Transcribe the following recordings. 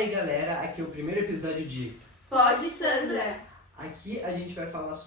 aí galera, aqui é o primeiro episódio de Pode, Sandra! Aqui a gente vai falar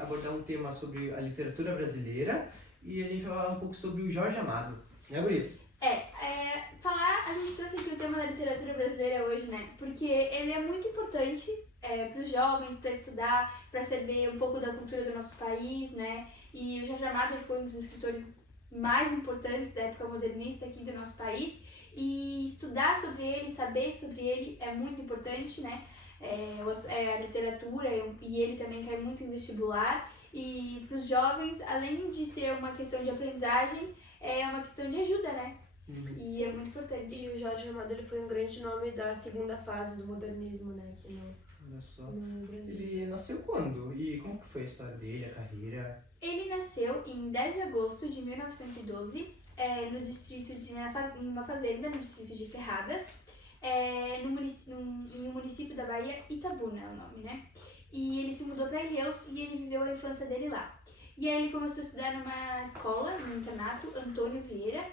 abordar um tema sobre a literatura brasileira e a gente vai falar um pouco sobre o Jorge Amado, né, Guris? A gente trouxe aqui o tema da literatura brasileira hoje, né? Porque ele é muito importante para os jovens, para estudar, para saber um pouco da cultura do nosso país, né? E o Jorge Amado ele foi um dos escritores mais importantes da época modernista aqui do nosso país. E estudar sobre ele, saber sobre ele é muito importante, né? A literatura e ele também cai muito em vestibular. E para os jovens, além de ser uma questão de aprendizagem, é uma questão de ajuda, né? E Sim. é muito importante. E o Jorge Amado ele foi um grande nome da segunda fase do modernismo, né, aqui Olha só. no Brasil. Ele nasceu quando? E como que foi a história dele, a carreira? Ele nasceu em 10 de agosto de 1912, no distrito em uma fazenda no distrito de Ferradas, em um município da Bahia, Itabuna é o nome, né? E ele se mudou para Ilhéus e ele viveu a infância dele lá. E aí ele começou a estudar numa escola, no internato Antônio Vieira,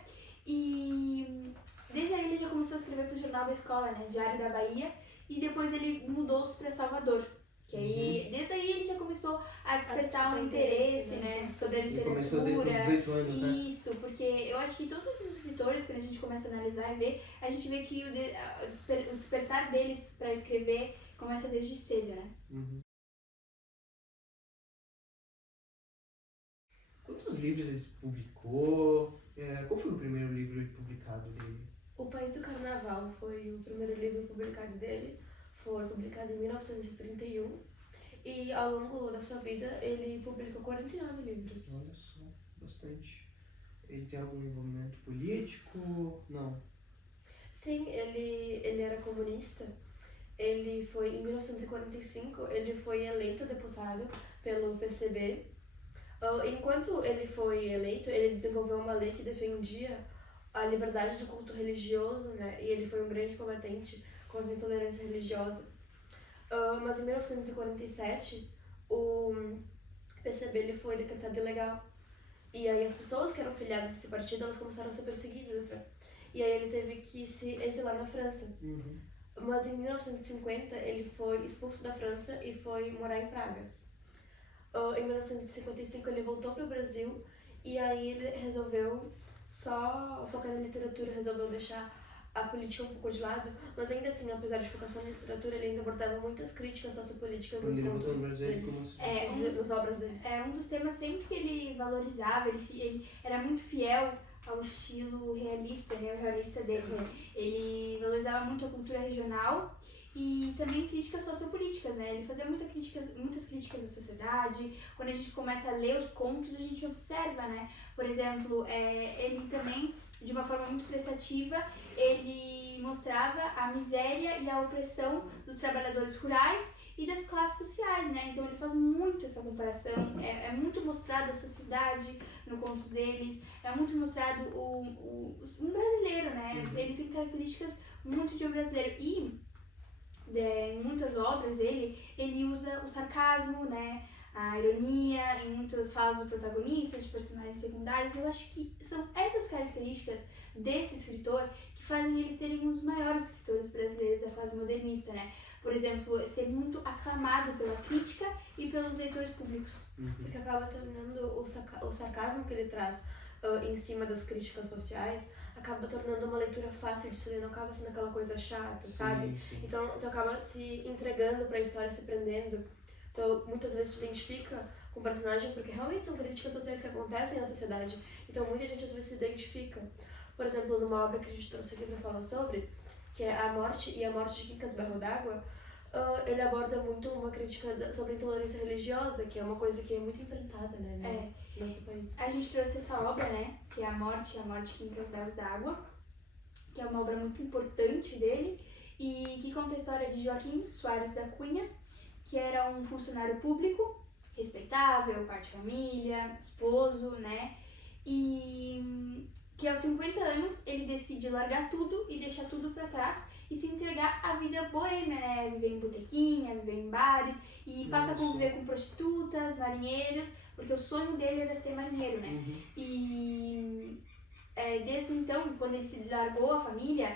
e desde aí ele já começou a escrever para o jornal da escola, né, Diário da Bahia, e depois ele mudou-se para Salvador. Que aí, desde aí ele já começou a despertar um interesse, né, sobre a Ele literatura. começou desde os 18 anos, né? Isso, porque eu acho que todos esses escritores, quando a gente começa a analisar e ver, a gente vê que o despertar deles para escrever começa desde cedo, né? Quantos livros ele publicou? Qual foi o primeiro livro publicado dele? O País do Carnaval foi o primeiro livro publicado dele, foi publicado em 1931 e ao longo da sua vida ele publicou 49 livros. Olha só, bastante. Ele tem algum envolvimento político? Não. Sim, ele era comunista. Ele foi, em 1945, ele foi eleito deputado pelo PCB. Enquanto ele foi eleito, ele desenvolveu uma lei que defendia a liberdade de culto religioso, né? E ele foi um grande combatente contra a intolerância religiosa. Mas em 1947, o PCB ele foi decretado ilegal. E aí as pessoas que eram filiadas a esse partido, elas começaram a ser perseguidas, né? E aí ele teve que se exilar na França. Mas em 1950 ele foi expulso da França e foi morar em Pragas. Em 1955 ele voltou para o Brasil e aí ele resolveu só focar na literatura, resolveu deixar a política um pouco de lado, mas ainda assim, apesar de focar só na literatura, ele ainda abordava muitas críticas sociopolíticas nos Quando ele voltou no contos Brasil, ele deles, nas obras dele. Um dos temas sempre que ele valorizava, ele era muito fiel ao estilo realista, né, o realista dele. Ele valorizava muito a cultura regional e também críticas sociopolíticas, né? Ele fazia muitas críticas à sociedade. Quando a gente começa a ler os contos, a gente observa, né? Por exemplo, ele também, de uma forma muito prestativa, ele mostrava a miséria e a opressão dos trabalhadores rurais e das classes sociais, né? Então ele faz muito essa comparação, é muito mostrado a sociedade no contos deles, é muito mostrado um brasileiro, né? Ele tem características muito de um brasileiro e em muitas obras dele, ele usa o sarcasmo, né? A ironia, em muitas falas do protagonista, de personagens secundários. Eu acho que são essas características desse escritor que fazem ele serem um dos maiores escritores brasileiros da fase modernista, né? Por exemplo, ser muito aclamado pela crítica e pelos leitores públicos. Porque acaba tornando o sarcasmo que ele traz em cima das críticas sociais, acaba tornando uma leitura fácil de se ler, não acaba sendo aquela coisa chata, sabe? Sim. Então tu acaba se entregando pra história, se prendendo. Então muitas vezes tu identifica com o personagem porque realmente são críticas sociais que acontecem na sociedade. Então muita gente às vezes se identifica. Por exemplo, numa obra que a gente trouxe aqui pra falar sobre, que é A Morte e a Morte de Quincas Berro d'Água, ele aborda muito uma crítica sobre a intolerância religiosa, que é uma coisa que é muito enfrentada, né, no nosso país. A gente trouxe essa obra, né, que é A Morte e a Morte de Quincas Berro d'Água, que é uma obra muito importante dele, e que conta a história de Joaquim Soares da Cunha, que era um funcionário público, respeitável, pai de família, esposo, né, e que aos 50 anos ele decide largar tudo e deixar tudo pra trás e se entregar à vida boêmia, né? Viver em botequinha, viver em bares e passa a conviver com prostitutas, marinheiros, porque o sonho dele era ser marinheiro, né? E desde então, quando ele se largou a família,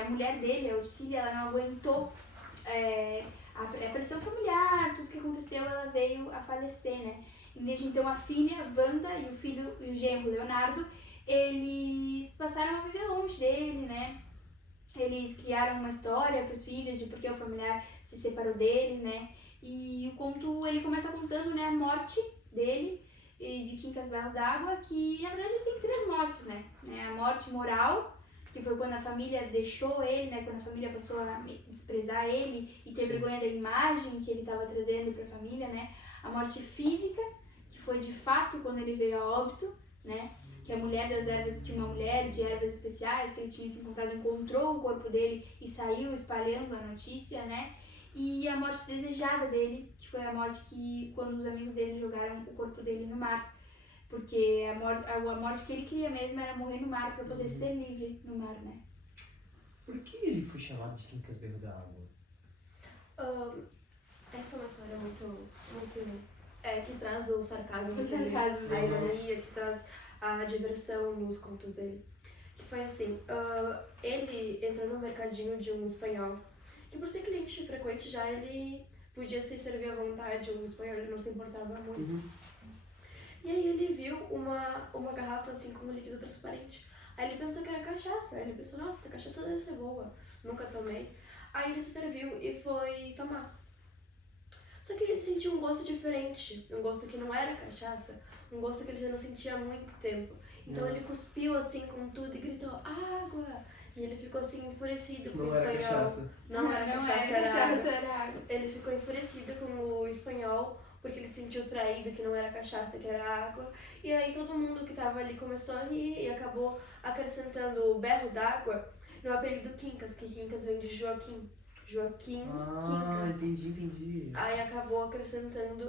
a mulher dele, a Ottília, ela não aguentou a pressão familiar, tudo que aconteceu, ela veio a falecer, né? E desde então a filha, Wanda, e o filho e o genro, Leonardo, eles passaram a viver longe dele, né? Eles criaram uma história para os filhos de por que o familiar se separou deles, né? E o conto, ele começa contando, né, a morte dele e de Quincas Berros d'Água, que na verdade tem 3 mortes, né? A morte moral, que foi quando a família deixou ele, né? Quando a família passou a desprezar ele e ter vergonha da imagem que ele estava trazendo para a família, né? A morte física, que foi de fato quando ele veio a óbito, né? Que a mulher das ervas, tinha uma mulher de ervas especiais que ele tinha se encontrado, encontrou o corpo dele e saiu espalhando a notícia, né? E a morte desejada dele, que foi a morte que, quando os amigos dele jogaram o corpo dele no mar. Porque a morte que ele queria mesmo era morrer no mar para poder ser livre no mar, né? Por que ele foi chamado de Quincas Berros d'Água? Essa é uma história muito que traz o sarcasmo, O sarcasmo a dele, ironia, que traz a diversão nos contos dele. Que foi assim, ele entrou no mercadinho de um espanhol, que por ser cliente frequente já ele podia se servir à vontade, um espanhol, ele não se importava muito. E aí ele viu uma garrafa assim com um líquido transparente. Aí ele pensou que era cachaça. Aí ele pensou, nossa, essa cachaça deve ser boa. Nunca tomei. Aí ele se serviu e foi tomar. Só que ele sentiu um gosto diferente. Um gosto que não era cachaça. Um gosto que ele já não sentia há muito tempo. Então ele cuspiu assim com tudo e gritou, água! E ele ficou assim enfurecido com o espanhol. Cachaça. Não era cachaça, era água. Ele ficou enfurecido com o espanhol porque ele se sentiu traído, que não era cachaça, que era água. E aí todo mundo que tava ali começou a rir e acabou acrescentando o berro d'água no apelido Quincas, que Quincas vem de Joaquim. Joaquim Quincas. Entendi. Aí acabou acrescentando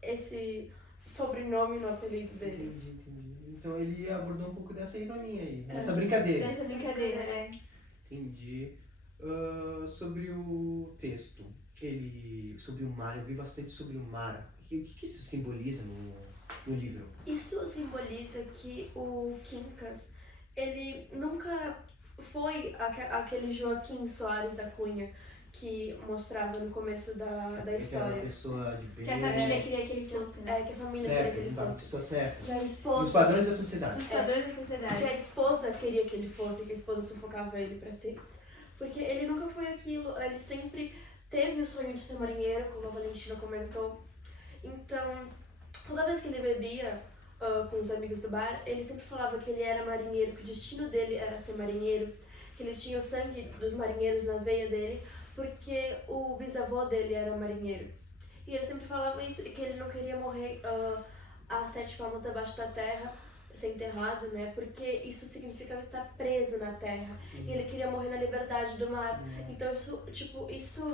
esse sobrenome no apelido dele. Entendi. Então ele abordou um pouco dessa ironia aí, dessa brincadeira. Dessa brincadeira, Entendi. Sobre o texto, sobre o mar, eu vi bastante sobre o mar. O que isso simboliza no livro? Isso simboliza que o Quincas, ele nunca foi aquele Joaquim Soares da Cunha que mostrava no começo da história. Aquela pessoa de bem. que a família queria que ele fosse, né? Que a família queria que ele Certo, fosse. pessoa certa. Que a Os esposa, padrões da sociedade. Os padrões da sociedade. que a esposa queria que ele fosse, que a esposa sufocava ele pra si. Porque ele nunca foi aquilo, ele sempre teve o sonho de ser marinheiro, como a Valentina comentou. Então, toda vez que ele bebia com os amigos do bar, ele sempre falava que ele era marinheiro, que o destino dele era ser marinheiro, que ele tinha o sangue dos marinheiros na veia dele, porque o bisavô dele era marinheiro. E ele sempre falava isso, e que ele não queria morrer a 7 palmos abaixo da terra, ser enterrado, né? Porque isso significava estar preso na terra. E ele queria morrer na liberdade do mar. Então isso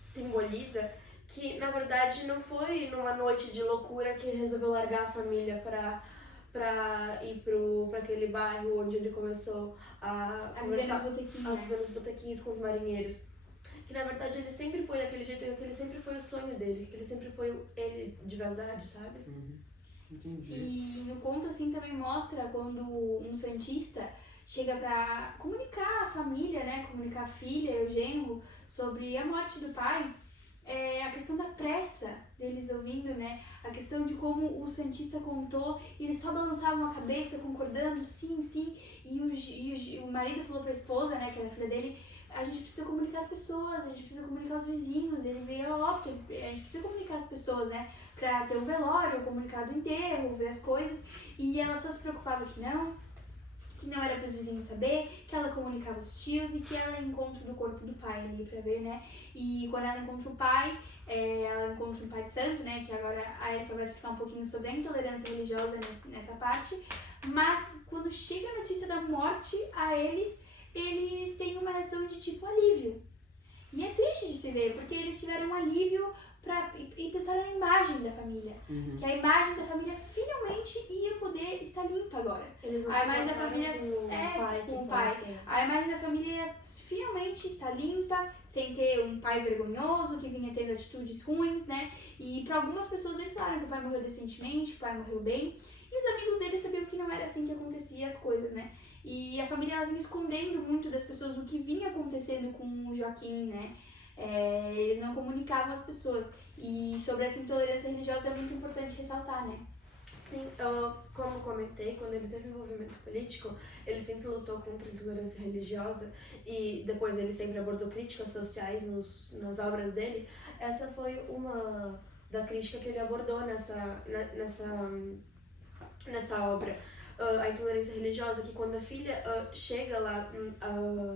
simboliza que, na verdade, não foi numa noite de loucura que ele resolveu largar a família pra ir pra aquele bairro onde ele começou a conversar, a viver nos botequinhos com os marinheiros. Que, na verdade, ele sempre foi daquele jeito, que ele sempre foi o sonho dele, que ele sempre foi ele de verdade, sabe? Entendi. E no conto, assim, também mostra quando um santista chega pra comunicar a família, né? Comunicar a filha e o genro sobre a morte do pai. A questão da pressa deles ouvindo, né? A questão de como o santista contou e eles só balançavam a cabeça, concordando, sim, sim. E o marido falou pra esposa, né? Que era a filha dele, a gente precisa comunicar as pessoas, a gente precisa comunicar os vizinhos. Ele veio a óbito, a gente precisa comunicar as pessoas, né? Pra ter um velório, comunicar do enterro, ver as coisas. E ela só se preocupava que não era para os vizinhos saber, que ela comunicava os tios e que ela encontra do corpo do pai ali pra ver, né? E quando ela encontra o pai, ela encontra um pai de santo, né? Que agora a Erika vai explicar um pouquinho sobre a intolerância religiosa nessa parte. Mas quando chega a notícia da morte a eles têm uma reação de tipo alívio. E é triste de se ver, porque eles tiveram um alívio e pensaram na imagem da família. Que a imagem da família finalmente ia poder estar limpa agora. Eles não A imagem da família com o pai. A imagem da família finalmente estar limpa, sem ter um pai vergonhoso que vinha tendo atitudes ruins, né? E para algumas pessoas eles falaram que o pai morreu decentemente, que o pai morreu bem. E os amigos dele sabiam que não era assim que acontecia as coisas, né? E a família ela vinha escondendo muito das pessoas o que vinha acontecendo com o Joaquim, né? Eles não comunicavam às pessoas. E sobre essa intolerância religiosa é muito importante ressaltar, né? Sim, como comentei, quando ele teve envolvimento político, ele sempre lutou contra a intolerância religiosa e depois ele sempre abordou críticas sociais nas obras dele. Essa foi uma da crítica que ele abordou nessa obra. A intolerância religiosa, que quando a filha chega lá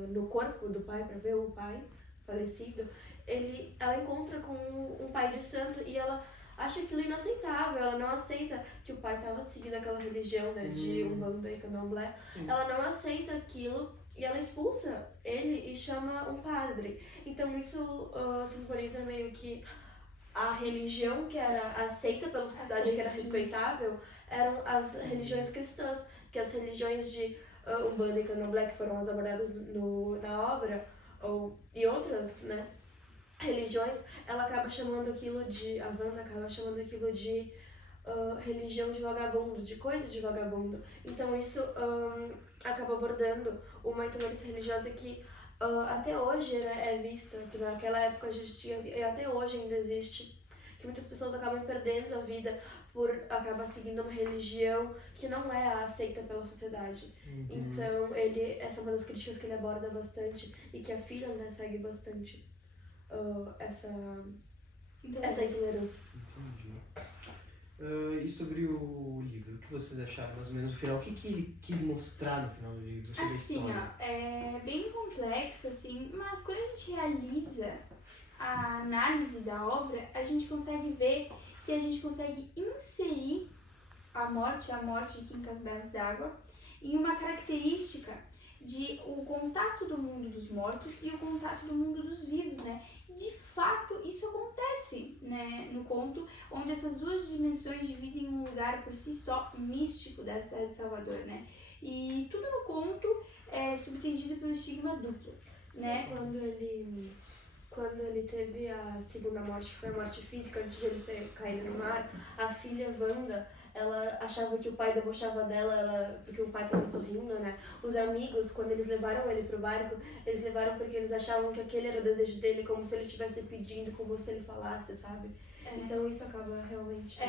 no corpo do pai para ver o pai falecido, ela encontra com um pai de santo e ela acha aquilo inaceitável, ela não aceita que o pai estava seguindo aquela religião, né, de Umbanda e Candomblé. Ela não aceita aquilo e ela expulsa ele e chama um padre. Então isso simboliza meio que a religião que era aceita pela sociedade, que era respeitável, eram as religiões cristãs, que as religiões de Umbanda e Candomblé, que foram as abordadas na obra, e outras, né, religiões, ela acaba chamando aquilo de, a Wanda acaba chamando aquilo de religião de vagabundo, de coisa de vagabundo. Então isso acaba abordando uma intolerância religiosa que até hoje é vista, que naquela época já existia e até hoje ainda existe, que muitas pessoas acabam perdendo a vida por acabar seguindo uma religião que não é aceita pela sociedade. Então essa é uma das críticas que ele aborda bastante e que a filha, né, segue bastante essa intolerância. Entendi. E sobre o livro, o que vocês acharam mais ou menos no final? O que ele quis mostrar no final do livro sobre a história? É bem complexo, assim, mas quando a gente realiza a análise da obra, a gente consegue ver que a gente consegue inserir a morte de Quincas Berros d'Água em uma característica de o contato do mundo dos mortos e o contato do mundo dos vivos, né? De fato, isso acontece, né, no conto, onde essas duas dimensões dividem um lugar por si só místico da cidade de Salvador, né? E tudo no conto é subtendido pelo estigma duplo, né? Sim, quando ele teve a segunda morte, que foi a morte física, antes de ele ser caído no mar, a filha Wanda, ela achava que o pai debochava dela porque o pai estava sorrindo, né? Os amigos, quando eles levaram ele pro barco, eles levaram porque eles achavam que aquele era o desejo dele, como se ele estivesse pedindo, como se ele falasse, sabe? Então isso acaba realmente...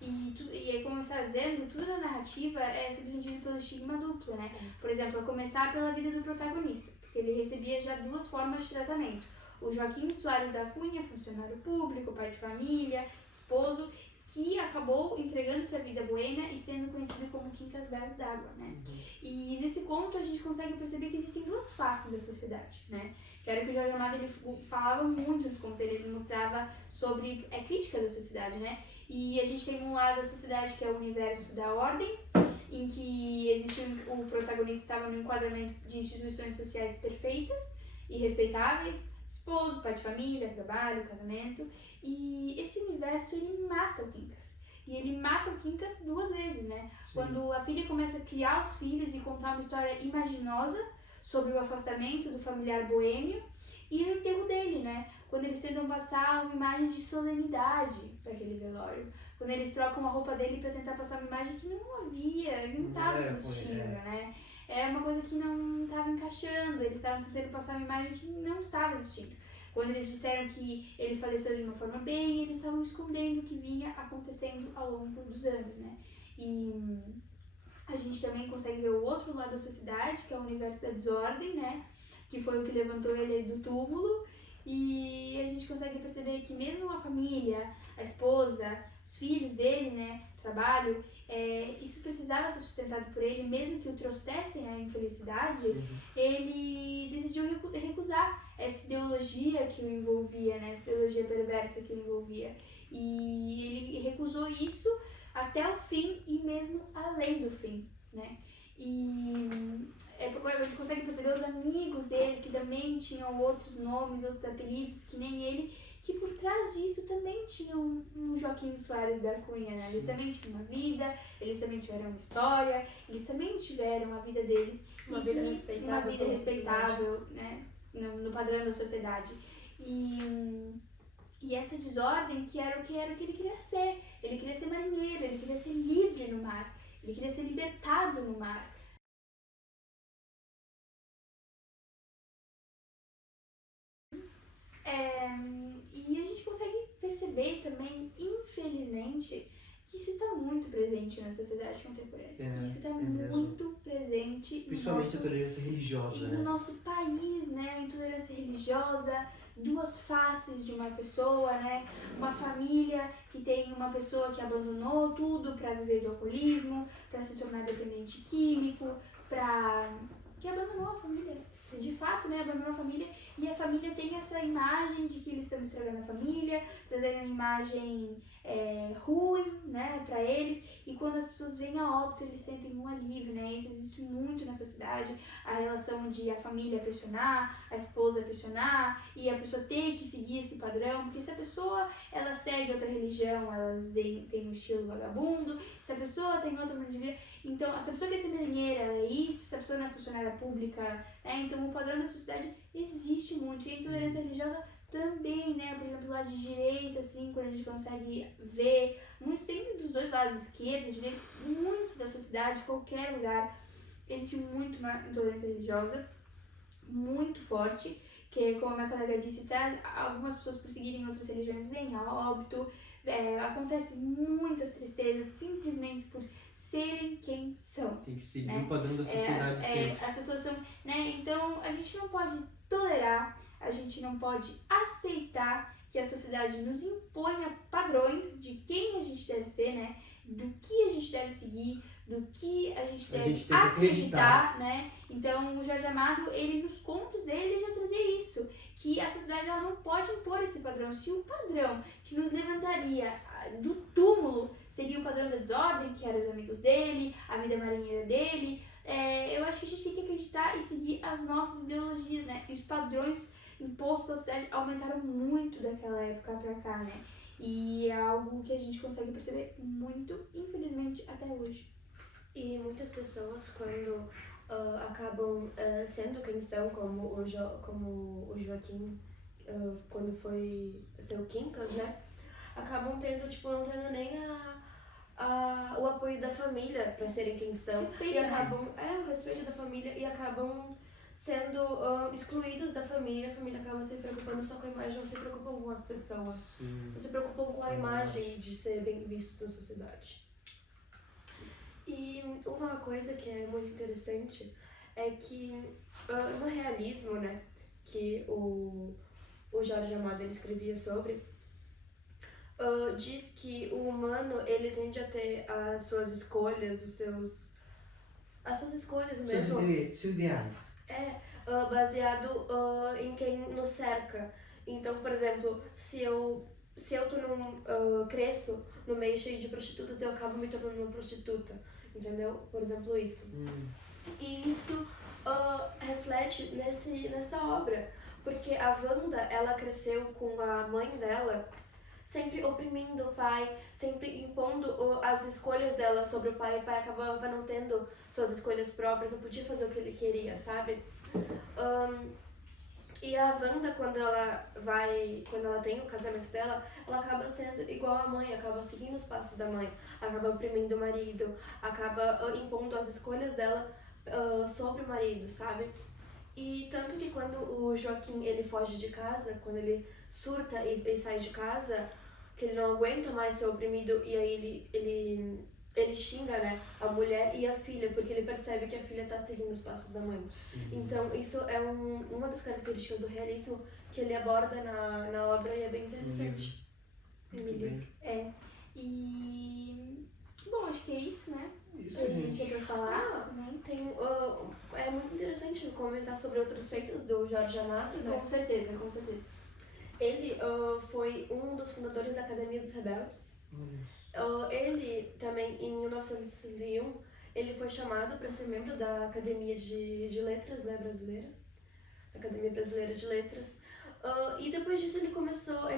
E aí, como eu estava dizendo, tudo na narrativa é subtendido pelo estigma duplo, né? Por exemplo, a começar pela vida do protagonista, porque ele recebia já duas formas de tratamento. O Joaquim Soares da Cunha, funcionário público, pai de família, esposo, que acabou entregando-se a vida boêmia e sendo conhecido como Quincas Berros d'Água, né? E nesse conto a gente consegue perceber que existem duas faces da sociedade, né? Que era o que o Jorge Amado ele falava muito nos contos, ele mostrava sobre críticas da sociedade, né? E a gente tem um lado da sociedade que é o universo da ordem, em que existe o protagonista estava no enquadramento de instituições sociais perfeitas e respeitáveis, esposo, pai de família, trabalho, casamento, e esse universo ele mata o Quincas. E ele mata o Quincas duas vezes, né? Sim. Quando a filha começa a criar os filhos e contar uma história imaginosa sobre o afastamento do familiar boêmio e no enterro dele, né? Quando eles tentam passar uma imagem de solenidade para aquele velório. Quando eles trocam a roupa dele para tentar passar uma imagem que não havia, não estava existindo, né? Era uma coisa que não estava encaixando, eles estavam tentando passar uma imagem que não estava existindo. Quando eles disseram que ele faleceu de uma forma bem, eles estavam escondendo o que vinha acontecendo ao longo dos anos, né? E a gente também consegue ver o outro lado da sociedade, que é o universo da desordem, né? Que foi o que levantou ele do túmulo. E a gente consegue perceber que mesmo a família, a esposa, os filhos dele, né? Trabalho, isso precisava ser sustentado por ele, mesmo que o trouxessem à infelicidade, ele decidiu recusar essa ideologia que o envolvia, né? Essa ideologia perversa que o envolvia. E ele recusou isso até o fim e mesmo além do fim, né? E agora a gente consegue perceber os amigos deles, que também tinham outros nomes, outros apelidos, que nem ele, que por trás disso também tinham um Joaquim Soares da Cunha, né? Eles também tinham uma vida, eles também tiveram uma história, eles também tiveram a vida deles. Uma vida respeitável, né? no padrão da sociedade. E essa desordem que era o que ele queria ser. Ele queria ser marinheiro, ele queria ser livre no mar, ele queria ser libertado no mar. E a gente consegue perceber também, infelizmente, que isso está muito presente na sociedade contemporânea. Isso está muito presente principalmente a intolerância religiosa, no nosso país, né? A intolerância religiosa, duas faces de uma pessoa, né? Uma família que tem uma pessoa que abandonou tudo para viver do alcoolismo, para se tornar dependente químico, que abandonou a família, de fato, né, abandonou a família, e a família tem essa imagem de que eles estão estragando a família, trazendo uma imagem ruim, né, para eles, e quando as pessoas vêm a óbito, eles sentem um alívio, né, isso existe muito na sociedade, a relação de a família pressionar, a esposa pressionar, e a pessoa ter que seguir esse padrão, porque se a pessoa, ela segue outra religião, ela tem um estilo vagabundo, se a pessoa tem outra maneira de vida, então, se a pessoa quer ser marinheira, ela é isso, se a pessoa não é funcionária pública, né? Então o padrão da sociedade existe muito, e a intolerância religiosa também, né? Por exemplo, lá de direita, assim, quando a gente consegue ver, muitos tem dos dois lados, esquerda e direita, muitos da sociedade, qualquer lugar, existe muito uma intolerância religiosa, muito forte, que, como a minha colega disse, traz algumas pessoas por seguirem outras religiões vêm a óbito, acontece muitas tristezas simplesmente por serem quem são. Tem que seguir o padrão da sociedade sempre. As pessoas são, né? Então a gente não pode tolerar, a gente não pode aceitar que a sociedade nos imponha padrões de quem a gente deve ser, né? Do que a gente deve seguir, do que a gente deve acreditar, né? Então o Jorge Amado, ele nos contos dele, ele já trazia isso, que a sociedade ela não pode impor esse padrão. Se o padrão que nos levantaria do túmulo seria o padrão da desordem, que eram os amigos dele, a vida marinheira dele, eu acho que a gente tem que acreditar e seguir as nossas ideologias, né? E os padrões impostos pela sociedade aumentaram muito daquela época pra cá, né? E é algo que a gente consegue perceber muito, infelizmente, até hoje. E muitas pessoas, quando acabam sendo quem são, como o Joaquim, quando foi seu Quincas, né? Acabam tendo, não tendo nem o apoio da família para serem quem são. Respeito, e acabam, o respeito da família, e acabam sendo excluídos da família. A família acaba se preocupando só com a imagem, não se preocupam com as pessoas. Não se preocupam com a imagem de ser bem vistos na sociedade. E uma coisa que é muito interessante é que no realismo, né, que o Jorge Amado ele escrevia sobre, diz que o humano ele tende a ter as suas escolhas, as suas escolhas mesmo. Seus ideais. Baseado em quem nos cerca. Então, por exemplo, se eu cresço no meio cheio de prostitutas, eu acabo me tornando uma prostituta, entendeu? Por exemplo, isso. E isso reflete nessa obra, porque a Wanda, ela cresceu com a mãe dela sempre oprimindo o pai, sempre impondo as escolhas dela sobre o pai acabava não tendo suas escolhas próprias, não podia fazer o que ele queria, sabe? E a Wanda, quando ela tem o casamento dela, ela acaba sendo igual à mãe, acaba seguindo os passos da mãe, acaba oprimindo o marido, acaba impondo as escolhas dela sobre o marido, sabe? E tanto que quando o Joaquim ele foge de casa, quando ele surta e sai de casa, que ele não aguenta mais ser oprimido, e aí ele xinga, né, a mulher e a filha, porque ele percebe que a filha está seguindo os passos da mãe. Sim. Então isso é uma das características do realismo que ele aborda na obra, e é bem interessante. No livro. E bom, acho que é isso, né? Isso, a gente ia pra falar também. É muito interessante comentar sobre outros feitos do Jorge Amado, né? Com certeza, com certeza. Ele foi um dos fundadores da Academia dos Rebeldes. Ele também, em 1961, ele foi chamado para ser membro da Academia de Letras, né, brasileira. Academia Brasileira de Letras. E depois disso ele começou a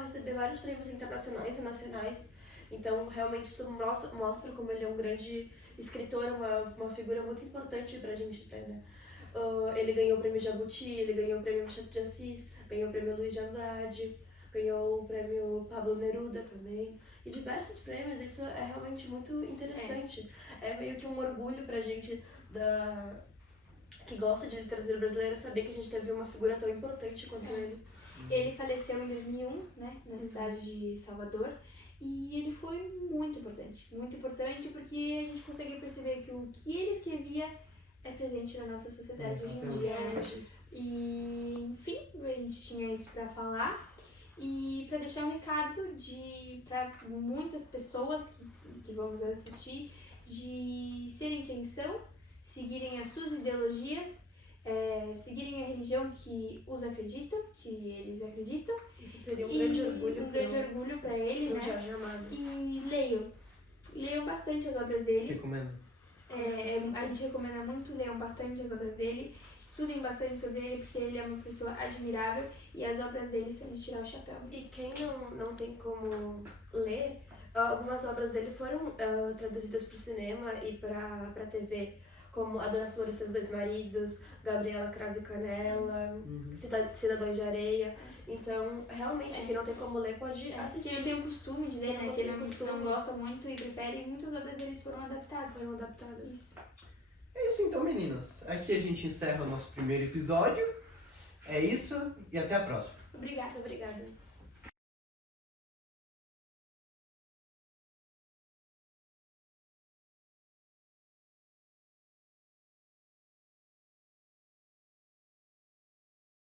receber vários prêmios internacionais e nacionais. Então, realmente, isso mostra como ele é um grande escritor, uma figura muito importante pra gente ter, né? Ele ganhou o prêmio Jabuti, ele ganhou o prêmio Machado de Assis, ganhou o prêmio Luiz de Andrade, ganhou o prêmio Pablo Neruda também. E diversos prêmios, isso é realmente muito interessante. É meio que um orgulho pra gente que gosta de literatura brasileira saber que a gente teve uma figura tão importante quanto ele. Ele faleceu em 2001, né, na cidade de Salvador, e ele foi muito importante porque a gente consegue perceber que o que ele escrevia é presente na nossa sociedade hoje em dia. E, enfim, a gente tinha isso pra falar e pra deixar um recado para muitas pessoas que vão nos assistir de serem quem são, seguirem as suas ideologias, seguirem a religião que eles acreditam. Isso seria um grande orgulho para ele, né? Jorge Amado. E leiam bastante as obras dele. Recomendo. A gente recomenda muito, leiam bastante as obras dele, estudem bastante sobre ele, porque ele é uma pessoa admirável e as obras dele são de tirar o chapéu. E quem não tem como ler, algumas obras dele foram traduzidas para o cinema e para TV, como A Dona Flor e Seus Dois Maridos, Gabriela Cravo e Canela, Cidadãos de Areia. Então, realmente, quem não tem como ler pode assistir. Quem não tem o costume de ler, né? Quem não não gosta muito e prefere, muitas obras deles foram adaptadas. Isso. É isso então, meninas. Aqui a gente encerra o nosso primeiro episódio. É isso e até a próxima. Obrigada. Obrigada.